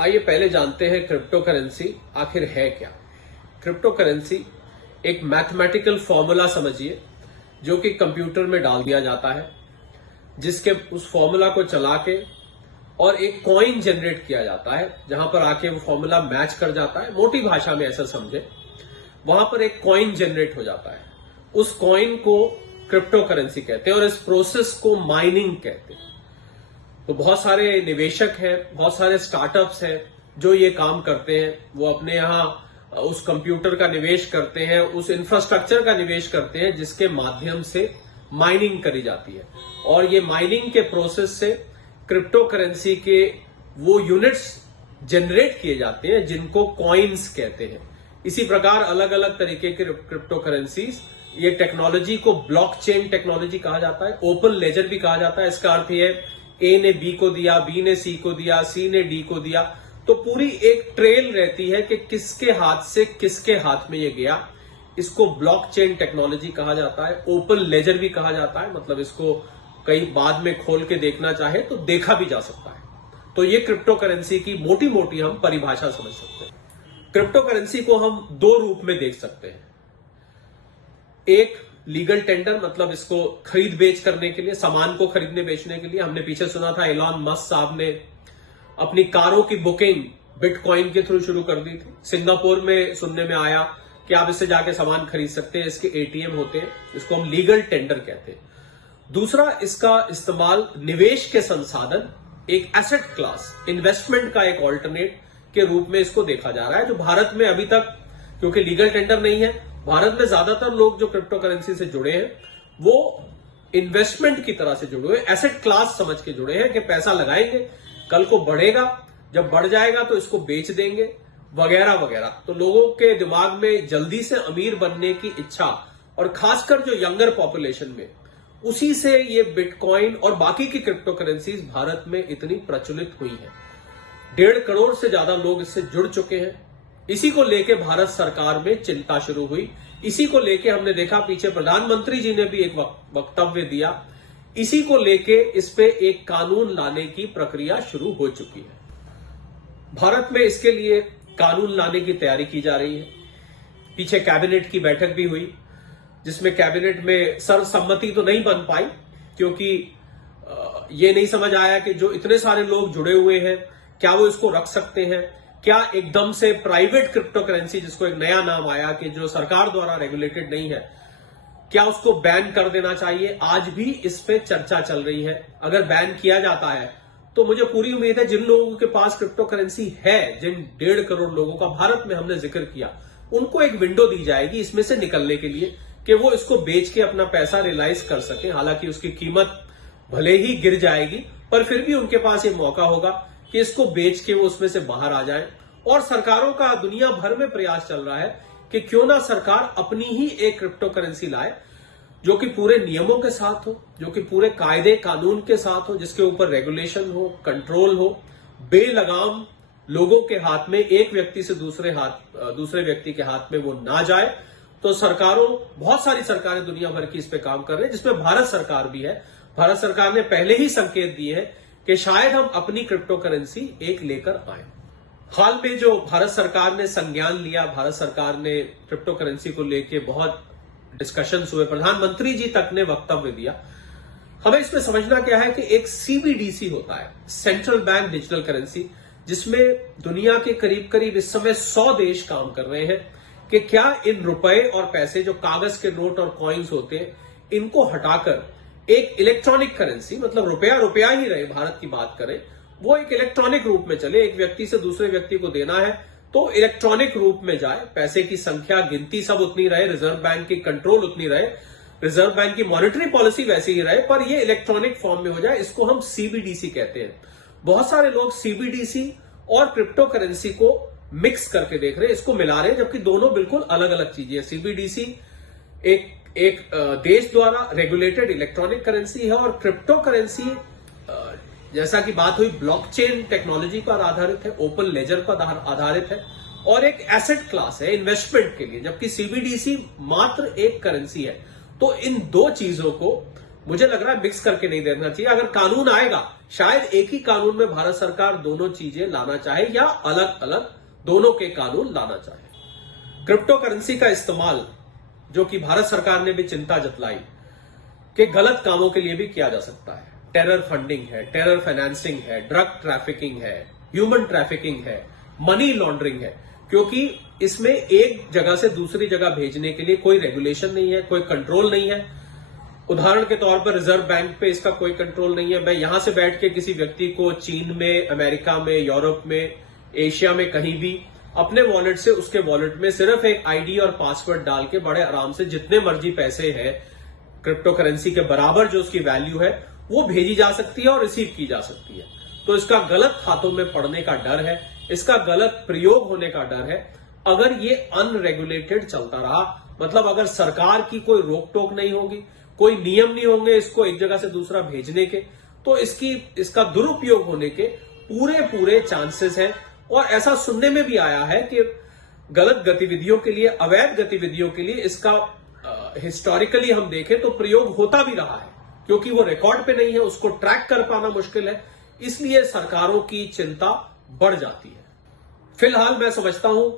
आइए पहले जानते हैं क्रिप्टो करेंसी आखिर है क्या। क्रिप्टो करेंसी एक मैथमेटिकल फॉर्मूला समझिए जो कि कंप्यूटर में डाल दिया जाता है, जिसके उस फॉर्मूला को चला के और एक कॉइन जनरेट किया जाता है जहां पर आके वो फॉर्मूला मैच कर जाता है। मोटी भाषा में ऐसा समझे, वहां पर एक कॉइन जनरेट हो जाता है। उस कॉइन को क्रिप्टो करेंसी कहते हैं और इस प्रोसेस को माइनिंग कहते हैं। तो बहुत सारे निवेशक हैं, बहुत सारे स्टार्टअप्स हैं जो ये काम करते हैं। वो अपने यहां उस कंप्यूटर का निवेश करते हैं, उस इंफ्रास्ट्रक्चर का निवेश करते हैं जिसके माध्यम से माइनिंग करी जाती है। और ये माइनिंग के प्रोसेस से क्रिप्टो करेंसी के वो यूनिट्स जनरेट किए जाते हैं जिनको कॉइन्स कहते हैं। इसी प्रकार अलग अलग तरीके के क्रिप्टो करेंसीज, ये टेक्नोलॉजी को ब्लॉकचेन टेक्नोलॉजी कहा जाता है, ओपन लेजर भी कहा जाता है। इसका अर्थ ये ए ने बी को दिया, बी ने सी को दिया, सी ने डी को दिया, तो पूरी एक ट्रेल रहती है कि किसके हाथ से किसके हाथ में ये गया। इसको ब्लॉकचेन टेक्नोलॉजी कहा जाता है, ओपन लेजर भी कहा जाता है। मतलब इसको कई बाद में खोल के देखना चाहे तो देखा भी जा सकता है। तो ये क्रिप्टो करेंसी की मोटी मोटी हम परिभाषा समझ सकते हैं। क्रिप्टो करेंसी को हम दो रूप में देख सकते हैं। एक लीगल टेंडर, मतलब इसको खरीद बेच करने के लिए, सामान को खरीदने बेचने के लिए। हमने पीछे सुना था एलॉन मस्क साहब ने अपनी कारों की बुकिंग बिटकॉइन के थ्रू शुरू कर दी थी। सिंगापुर में सुनने में आया कि आप इससे जाके सामान खरीद सकते हैं, इसके एटीएम होते हैं। इसको हम लीगल टेंडर कहते हैं। दूसरा, इसका इस्तेमाल निवेश के संसाधन, एक एसेट क्लास, इन्वेस्टमेंट का एक ऑल्टरनेट के रूप में इसको देखा जा रहा है। जो भारत में अभी तक, क्योंकि लीगल टेंडर नहीं है, भारत में ज्यादातर लोग जो क्रिप्टो करेंसी से जुड़े हैं वो इन्वेस्टमेंट की तरह से जुड़े हुए, एसेट क्लास समझ के जुड़े हैं कि पैसा लगाएंगे, कल को बढ़ेगा, जब बढ़ जाएगा तो इसको बेच देंगे वगैरह वगैरह। तो लोगों के दिमाग में जल्दी से अमीर बनने की इच्छा, और खासकर जो यंगर पॉपुलेशन में, उसी से ये बिटकॉइन और बाकी की क्रिप्टो करेंसीज भारत में इतनी प्रचलित हुई है। 1.5 करोड़ से ज्यादा लोग इससे जुड़ चुके हैं। इसी को लेके भारत सरकार में चिंता शुरू हुई। इसी को लेके हमने देखा पीछे प्रधानमंत्री जी ने भी एक वक्तव्य दिया। इसी को लेके इस पे एक कानून लाने की प्रक्रिया शुरू हो चुकी है। भारत में इसके लिए कानून लाने की तैयारी की जा रही है। पीछे कैबिनेट की बैठक भी हुई, जिसमें कैबिनेट में सर्वसम्मति तो नहीं बन पाई, क्योंकि ये नहीं समझ आया कि जो इतने सारे लोग जुड़े हुए हैं, क्या वो इसको रख सकते हैं। क्या एकदम से प्राइवेट क्रिप्टो करेंसी, जिसको एक नया नाम आया कि जो सरकार द्वारा रेगुलेटेड नहीं है, क्या उसको बैन कर देना चाहिए। आज भी इस पे चर्चा चल रही है। अगर बैन किया जाता है तो मुझे पूरी उम्मीद है जिन लोगों के पास क्रिप्टो करेंसी है, जिन 1.5 करोड़ लोगों का भारत में हमने जिक्र किया, उनको एक विंडो दी जाएगी इसमें से निकलने के लिए कि वो इसको बेच के अपना पैसा रियलाइज कर सके। हालांकि उसकी कीमत भले ही गिर जाएगी, पर फिर भी उनके पास ये मौका होगा कि इसको बेच के वो उसमें से बाहर आ जाए। और सरकारों का दुनिया भर में प्रयास चल रहा है कि क्यों ना सरकार अपनी ही एक क्रिप्टो करेंसी लाए जो कि पूरे नियमों के साथ हो, जो कि पूरे कायदे कानून के साथ हो, जिसके ऊपर रेगुलेशन हो, कंट्रोल हो, बेलगाम लोगों के हाथ में, एक व्यक्ति से दूसरे व्यक्ति के हाथ में वो ना जाए। तो सरकारों, बहुत सारी सरकारें दुनिया भर की इस पे काम कर रही है, जिसमें भारत सरकार भी है। भारत सरकार ने पहले ही संकेत दिए हैं कि शायद हम अपनी क्रिप्टो करेंसी एक लेकर आए। हाल में जो भारत सरकार ने संज्ञान लिया, भारत सरकार ने क्रिप्टो करेंसी को लेके बहुत डिस्कशंस हुए, प्रधानमंत्री जी तक ने वक्तव्य दिया। हमें इसमें समझना क्या है कि एक सीबीडीसी होता है, सेंट्रल बैंक डिजिटल करेंसी, जिसमें दुनिया के करीब करीब इस समय 100 देश काम कर रहे हैं कि क्या इन रुपए और पैसे, जो कागज के नोट और कॉइन्स होते हैं, इनको हटाकर एक इलेक्ट्रॉनिक करेंसी, मतलब रुपया ही रहे, भारत की बात करें, वो एक इलेक्ट्रॉनिक रूप में चले। एक व्यक्ति से दूसरे व्यक्ति को देना है तो इलेक्ट्रॉनिक रूप में जाए, पैसे की संख्या, गिनती सब उतनी रहे, रिजर्व बैंक की कंट्रोल उतनी रहे, रिजर्व बैंक की मॉनेटरी पॉलिसी वैसी ही रहे, पर ये इलेक्ट्रॉनिक फॉर्म में हो जाए। इसको हम सीबीडीसी कहते हैं। बहुत सारे लोग सीबीडीसी और क्रिप्टो करेंसी को मिक्स करके देख रहे हैं, इसको मिला रहे हैं, जबकि दोनों बिल्कुल अलग अलग चीजें हैं। सीबीडीसी एक देश द्वारा रेगुलेटेड इलेक्ट्रॉनिक करेंसी है, और क्रिप्टो करेंसी जैसा कि बात हुई ब्लॉकचेन टेक्नोलॉजी पर आधारित है, ओपन लेजर पर आधारित है, और एक एसेट क्लास है इन्वेस्टमेंट के लिए, जबकि सीबीडीसी मात्र एक करेंसी है। तो इन दो चीजों को मुझे लग रहा है मिक्स करके नहीं देना चाहिए। अगर कानून आएगा, शायद एक ही कानून में भारत सरकार दोनों चीजें लाना चाहे या अलग अलग दोनों के कानून लाना चाहे। क्रिप्टो करेंसी का इस्तेमाल, जो कि भारत सरकार ने भी चिंता जतलाई, कि गलत कामों के लिए भी किया जा सकता है। टेरर फंडिंग है, टेरर फाइनेंसिंग है, ड्रग ट्रैफिकिंग है, ह्यूमन ट्रैफिकिंग है, मनी लॉन्ड्रिंग है, क्योंकि इसमें एक जगह से दूसरी जगह भेजने के लिए कोई रेगुलेशन नहीं है, कोई कंट्रोल नहीं है। उदाहरण के तौर पर रिजर्व बैंक पे इसका कोई कंट्रोल नहीं है। मैं यहां से बैठ के किसी व्यक्ति को चीन में, अमेरिका में, यूरोप में, एशिया में कहीं भी अपने वॉलेट से उसके वॉलेट में सिर्फ एक आईडी और पासवर्ड डाल के बड़े आराम से जितने मर्जी पैसे हैं क्रिप्टो करेंसी के बराबर जो उसकी वैल्यू है वो भेजी जा सकती है और रिसीव की जा सकती है। तो इसका गलत हाथों में पड़ने का डर है, इसका गलत प्रयोग होने का डर है। अगर ये अनरेगुलेटेड चलता रहा, मतलब अगर सरकार की कोई रोक टोक नहीं होगी, कोई नियम नहीं होंगे इसको एक जगह से दूसरा भेजने के, तो इसका दुरुपयोग होने के पूरे चांसेस हैं। और ऐसा सुनने में भी आया है कि गलत गतिविधियों के लिए, अवैध गतिविधियों के लिए इसका हिस्टोरिकली हम देखें तो प्रयोग होता भी रहा है, क्योंकि वो रिकॉर्ड पे नहीं है, उसको ट्रैक कर पाना मुश्किल है, इसलिए सरकारों की चिंता बढ़ जाती है। फिलहाल मैं समझता हूं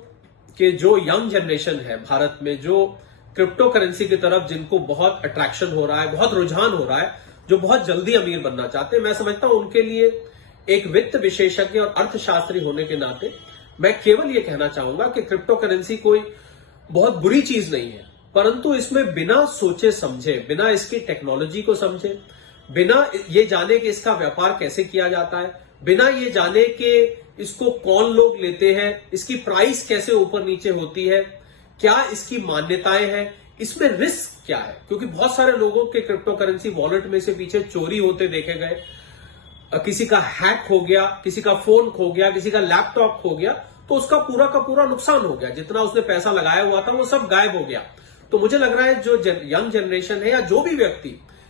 कि जो यंग जनरेशन है भारत में, जो क्रिप्टो करेंसी की तरफ जिनको बहुत अट्रैक्शन हो रहा है, बहुत रुझान हो रहा है, जो बहुत जल्दी अमीर बनना चाहते हैं, मैं समझता हूं उनके लिए एक वित्त विशेषज्ञ और अर्थशास्त्री होने के नाते मैं केवल यह कहना चाहूंगा कि क्रिप्टो करेंसी कोई बहुत बुरी चीज नहीं है, परंतु इसमें बिना सोचे समझे, बिना इसकी टेक्नोलॉजी को समझे, बिना ये जाने कि इसका व्यापार कैसे किया जाता है, बिना ये जाने कि इसको कौन लोग लेते हैं, इसकी प्राइस कैसे ऊपर नीचे होती है, क्या इसकी मान्यताएं हैं, इसमें रिस्क क्या है, क्योंकि बहुत सारे लोगों के क्रिप्टो करेंसी वॉलेट में से पीछे चोरी होते देखे गए, किसी का हैक हो गया, किसी का फोन खो गया, किसी का लैपटॉप खो गया, तो उसका का पूरा नुकसान हो गया, जितना उसने पैसा लगाया हुआ था वो सब गायब हो गया। तो मुझे लग रहा है जो यंग जनरेशन है या जो भी व्यक्ति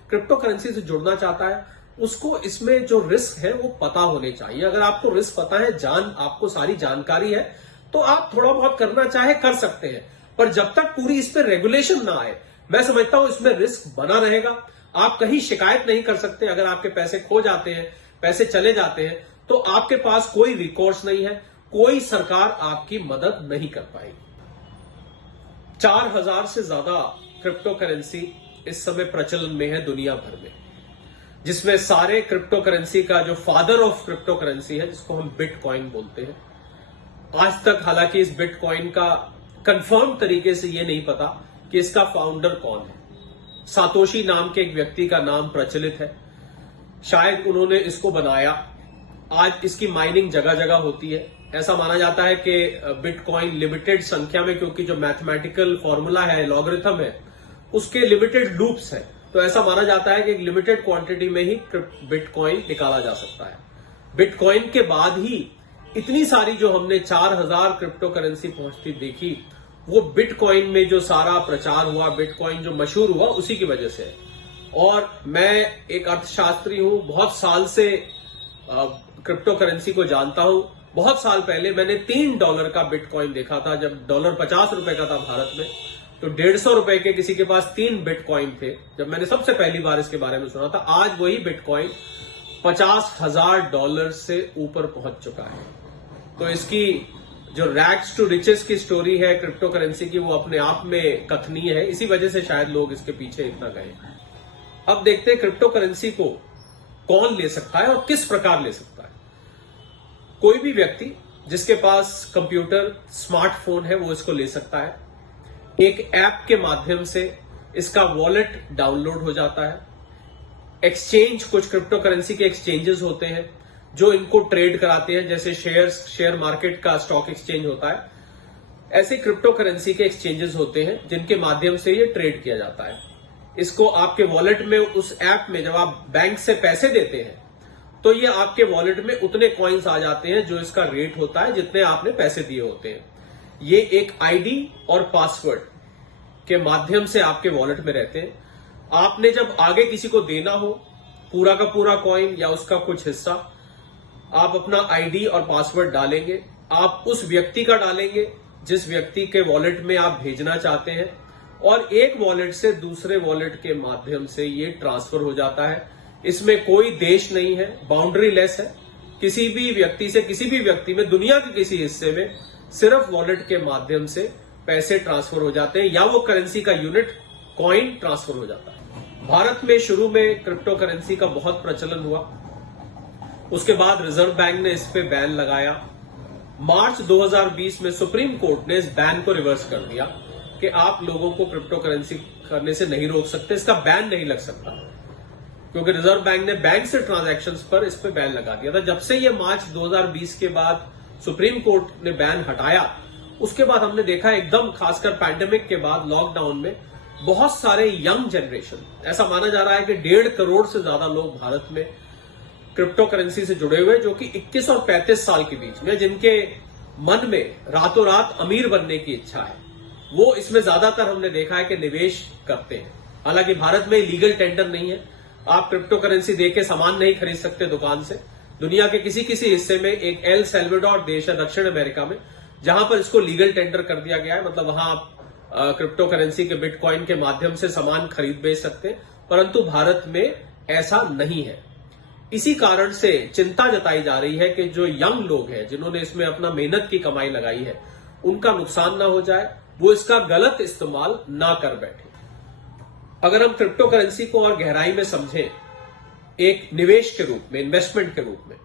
क्रिप्टो करेंसी से जुड़ना चाहता है, उसको इसमें जो रिस्क है वो पता होने चाहिए। अगर आपको रिस्क पता है, आपको सारी जानकारी है, तो आप थोड़ा बहुत करना चाहे कर सकते हैं, पर जब तक पूरी इस पर रेगुलेशन ना आए, मैं समझता हूं इसमें रिस्क बना रहेगा। आप कहीं शिकायत नहीं कर सकते। अगर आपके पैसे खो जाते हैं, पैसे चले जाते हैं, तो आपके पास कोई रिकॉर्ड्स नहीं है, कोई सरकार आपकी मदद नहीं कर पाएगी। 4000 से ज्यादा क्रिप्टो करेंसी इस समय प्रचलन में है दुनिया भर में, जिसमें सारे क्रिप्टो करेंसी का जो फादर ऑफ क्रिप्टो करेंसी है, जिसको हम बिटकॉइन बोलते हैं, आज तक हालांकि इस बिटकॉइन का कंफर्म तरीके से यह नहीं पता कि इसका फाउंडर कौन है। सातोशी नाम के एक व्यक्ति का नाम प्रचलित है, शायद उन्होंने इसको बनाया। आज इसकी माइनिंग जगह जगह होती है। ऐसा माना जाता है कि बिटकॉइन लिमिटेड संख्या में, क्योंकि जो मैथमेटिकल फॉर्मूला है, लॉगरिथम है, उसके लिमिटेड लूप्स है, तो ऐसा माना जाता है कि एक लिमिटेड क्वांटिटी में ही बिटकॉइन निकाला जा सकता है। बिटकॉइन के बाद ही इतनी सारी जो हमने 4000 क्रिप्टो करेंसी पहुंचती देखी, वो बिटकॉइन में जो सारा प्रचार हुआ, बिटकॉइन जो मशहूर हुआ, उसी की वजह से है। और मैं एक अर्थशास्त्री हूं, बहुत साल से क्रिप्टो करेंसी को जानता हूं। बहुत साल पहले मैंने $3 का बिटकॉइन देखा था, जब डॉलर 50 रुपए का था भारत में, तो 150 रुपए के किसी के पास 3 बिटकॉइन थे, जब मैंने सबसे पहली बार इसके बारे में सुना था। आज वही बिटकॉइन $50,000 से ऊपर पहुंच चुका है। तो इसकी जो रैग्स टू रिचेस की स्टोरी है क्रिप्टो करेंसी की, वो अपने आप में कथनीय है। इसी वजह से शायद लोग इसके पीछे इतना गए। अब देखते हैं क्रिप्टो करेंसी को कौन ले सकता है और किस प्रकार ले सकता है। कोई भी व्यक्ति जिसके पास कंप्यूटर, स्मार्टफोन है, वो इसको ले सकता है। एक ऐप के माध्यम से इसका वॉलेट डाउनलोड हो जाता है। एक्सचेंज, कुछ क्रिप्टो करेंसी के एक्सचेंजेस होते हैं जो इनको ट्रेड कराते हैं, जैसे शेयर मार्केट का स्टॉक एक्सचेंज होता है, ऐसे क्रिप्टो करेंसी के एक्सचेंजेस होते हैं जिनके माध्यम से ये ट्रेड किया जाता है। इसको आपके वॉलेट में, उस ऐप में जब आप बैंक से पैसे देते हैं, तो ये आपके वॉलेट में उतने कॉइन्स आ जाते हैं जो इसका रेट होता है, जितने आपने पैसे दिए होते हैं। ये एक आईडी और पासवर्ड के माध्यम से आपके वॉलेट में रहते हैं। आपने जब आगे किसी को देना हो पूरा का पूरा कॉइन या उसका कुछ हिस्सा, आप अपना आईडी और पासवर्ड डालेंगे। आप उस व्यक्ति का डालेंगे जिस व्यक्ति के वॉलेट में आप भेजना चाहते हैं, और एक वॉलेट से दूसरे वॉलेट के माध्यम से ये ट्रांसफर हो जाता है। इसमें कोई देश नहीं है, बाउंड्री लेस है। किसी भी व्यक्ति से किसी भी व्यक्ति में दुनिया के किसी हिस्से में सिर्फ वॉलेट के माध्यम से पैसे ट्रांसफर हो जाते हैं या वो करेंसी का यूनिट कॉइन ट्रांसफर हो जाता है। भारत में शुरू में क्रिप्टो करेंसी का बहुत प्रचलन हुआ, उसके बाद रिजर्व बैंक ने इस पे बैन लगाया। मार्च 2020 में सुप्रीम कोर्ट ने इस बैन को रिवर्स कर दिया कि आप लोगों को क्रिप्टो करेंसी करने से नहीं रोक सकते, इसका बैन नहीं लग सकता, क्योंकि रिजर्व बैंक ने बैंक से ट्रांजैक्शंस पर इस पे बैन लगा दिया था। जब से ये मार्च 2020 के बाद सुप्रीम कोर्ट ने बैन हटाया, उसके बाद हमने देखा एकदम, खासकर पैंडेमिक के बाद लॉकडाउन में बहुत सारे यंग जनरेशन, ऐसा माना जा रहा है कि 1.5 करोड़ से ज्यादा लोग भारत में क्रिप्टो करेंसी से जुड़े हुए, जो कि 21 और 35 साल के बीच में, जिनके मन में रातों रात अमीर बनने की इच्छा है, वो इसमें ज्यादातर हमने देखा है कि निवेश करते हैं। हालांकि भारत में लीगल टेंडर नहीं है, आप क्रिप्टो करेंसी देके सामान नहीं खरीद सकते दुकान से। दुनिया के किसी किसी हिस्से में, एक एल सैल्वाडोर देश है दक्षिण अमेरिका में, जहां पर इसको लीगल टेंडर कर दिया गया है, मतलब वहां आप क्रिप्टो करेंसी के बिटकॉइन के माध्यम से सामान खरीद बेच सकते हैं, परंतु भारत में ऐसा नहीं है। इसी कारण से चिंता जताई जा रही है कि जो यंग लोग हैं, जिन्होंने इसमें अपना मेहनत की कमाई लगाई है, उनका नुकसान ना हो जाए, वो इसका गलत इस्तेमाल ना कर बैठे। अगर हम क्रिप्टो करेंसी को और गहराई में समझें, एक निवेश के रूप में, इन्वेस्टमेंट के रूप में,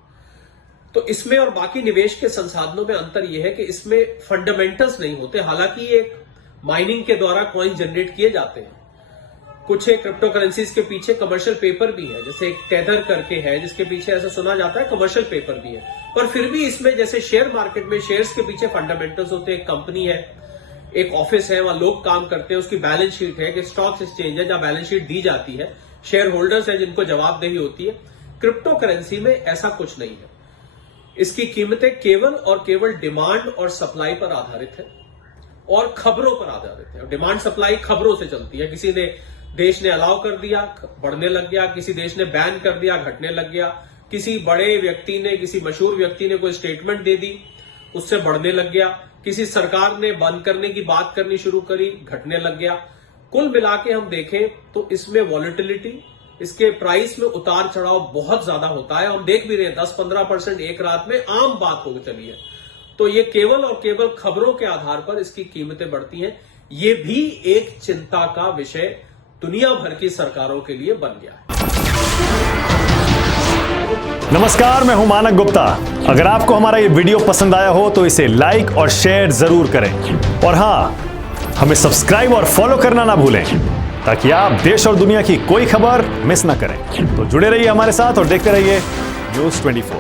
तो इसमें और बाकी निवेश के संसाधनों में अंतर यह है कि इसमें फंडामेंटल्स नहीं होते। हालांकि एक माइनिंग के द्वारा कॉइन जनरेट किए जाते हैं। कुछ एक क्रिप्टो करेंसीज के पीछे कमर्शियल पेपर भी है, जैसे एक टेदर करके है जिसके पीछे ऐसा सुना जाता है कमर्शियल पेपर भी है, पर फिर भी इसमें जैसे शेयर मार्केट में शेयर्स के पीछे फंडामेंटल्स होते हैं। एक कंपनी है, एक ऑफिस है, वहां लोग काम करते हैं, उसकी बैलेंस शीट है, कि स्टॉक एक्सचेंज है जहां बैलेंस शीट दी जाती है, शेयर होल्डर्स है जिनको जवाबदेही होती है। क्रिप्टो करेंसी में ऐसा कुछ नहीं है। इसकी कीमतें केवल और केवल डिमांड और सप्लाई पर आधारित है और खबरों पर आधारित है। डिमांड सप्लाई खबरों से चलती है। किसी ने देश ने अलाउ कर दिया, बढ़ने लग गया, किसी देश ने बैन कर दिया, घटने लग गया, किसी बड़े व्यक्ति ने, किसी मशहूर व्यक्ति ने कोई स्टेटमेंट दे दी, उससे बढ़ने लग गया, किसी सरकार ने बंद करने की बात करनी शुरू करी, घटने लग गया। कुल मिला के हम देखें तो इसमें वॉलेटिलिटी, इसके प्राइस में उतार चढ़ाव बहुत ज्यादा होता है। हम देख भी रहे हैं 10-15% एक रात में आम बात हो चली है। तो ये केवल और केवल खबरों के आधार पर इसकी कीमतें बढ़ती हैं। ये भी एक चिंता का विषय दुनिया भर की सरकारों के लिए बन गया है। नमस्कार, मैं हूं मानक गुप्ता। अगर आपको हमारा ये वीडियो पसंद आया हो तो इसे लाइक और शेयर जरूर करें, और हां, हमें सब्सक्राइब और फॉलो करना ना भूलें, ताकि आप देश और दुनिया की कोई खबर मिस ना करें। तो जुड़े रहिए हमारे साथ और देखते रहिए न्यूज़ 24।